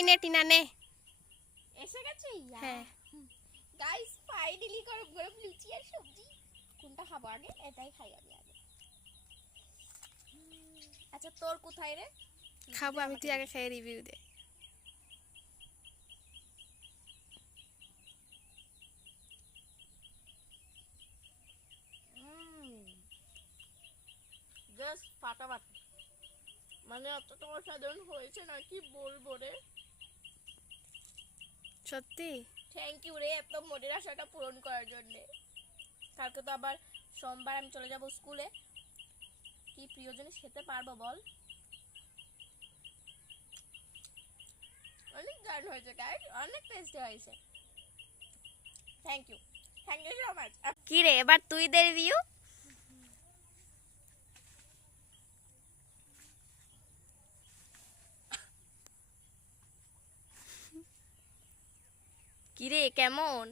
এই নে টিনা নে। এসে গেছে। হ্যাঁ গাইস ফাইনালি গরম গরম লুচি আর সবজি। কোনটা খাবো আগে? এটাই খাই আমি আগে। আচ্ছা তোর কোথায় রে? খাবো আমি, তুই আগে খেয়ে রিভিউ দে। জাস্ট ফাটাফাটি, মানে এতটা অসাধারণ হয়েছে না কি বলবো রে। সত্যি থ্যাংক ইউ রে এত মনের আশাটা পূরণ করার জন্য। কালকে তো আবার সোমবার আমি চলে যাব স্কুলে। কি প্রিয় জিনিস খেতে পারবো বল? অনেক দারুণ হয়েছে গাইস, অনেক টেস্টি হয়েছে। Thank you so much. কি রে এবার তুই দে রিভিউ। কি রে কেমন?